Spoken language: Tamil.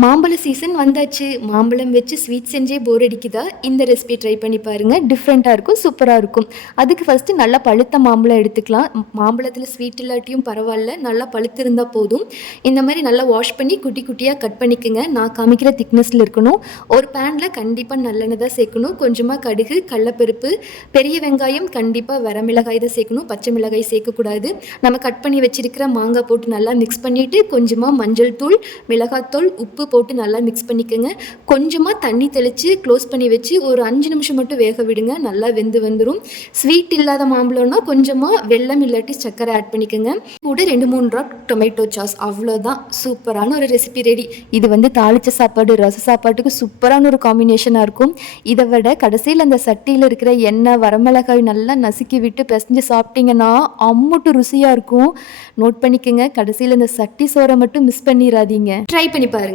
மாம்பழ சீசன் வந்தாச்சு. மாம்பழம் வச்சு ஸ்வீட் செஞ்சே போர் அடிக்குதா? இந்த ரெசிபி ட்ரை பண்ணி பாருங்க. டிஃப்ரெண்ட்டாக இருக்கும், சூப்பராக இருக்கும். அதுக்கு ஃபஸ்ட்டு நல்லா பழுத்த மாம்பழம் எடுத்துக்கலாம். மாம்பழத்தில் ஸ்வீட் இல்லாட்டியும் பரவாயில்ல, நல்லா பழுத்திருந்தால் போதும். இந்த மாதிரி நல்லா வாஷ் பண்ணி குட்டி குட்டியாக கட் பண்ணிக்கோங்க. நான் காமிக்கிற திக்னஸில் இருக்கணும். ஒரு பேனில் கண்டிப்பாக நல்லெண்ணெய் தான் சேர்க்கணும். கொஞ்சமாக கடுகு, கடலப்பருப்பு, பெரிய வெங்காயம், கண்டிப்பாக வரமிளகாய் தான் சேர்க்கணும். பச்சை மிளகாய் சேர்க்கக்கூடாது. நம்ம கட் பண்ணி வச்சிருக்கிற மாங்காய் போட்டு நல்லா மிக்ஸ் பண்ணிவிட்டு கொஞ்சமாக மஞ்சள் தூள், மிளகாத்தூள், உப்பு போட்டு நல்லா மிக்ஸ் பண்ணிக்கோங்க. கொஞ்சமாக தண்ணி தெளித்து க்ளோஸ் பண்ணி வச்சு ஒரு 5 நிமிஷம் மட்டும் வேக விடுங்க. நல்லா வெந்து வந்துடும். ஸ்வீட் இல்லாத மாம்பழம்னா கொஞ்சமாக வெல்லம் இல்லாட்டி சர்க்கரை ஆட் பண்ணிக்கோங்க. கூட 2-3 ட்ராப் டொமேட்டோ சாஸ். அவ்வளோதான், சூப்பரான ஒரு ரெசிபி ரெடி. இது தாளித்த சாப்பாடு, ரச சாப்பாட்டுக்கு சூப்பரான ஒரு காம்பினேஷனாக இருக்கும். இதை விட கடைசியில் அந்த சட்டியில் இருக்கிற எண்ணெய், வரமிளகாய் நல்லா நசுக்கி விட்டு பிசைஞ்சு சாப்பிட்டீங்கன்னா அம்முட்டு ருசியாக இருக்கும். நோட் பண்ணிக்கோங்க. கடைசியில் இந்த சட்டி சோறை மட்டும் மிஸ் பண்ணிடாதீங்க. ட்ரை பண்ணி பாருங்கள்.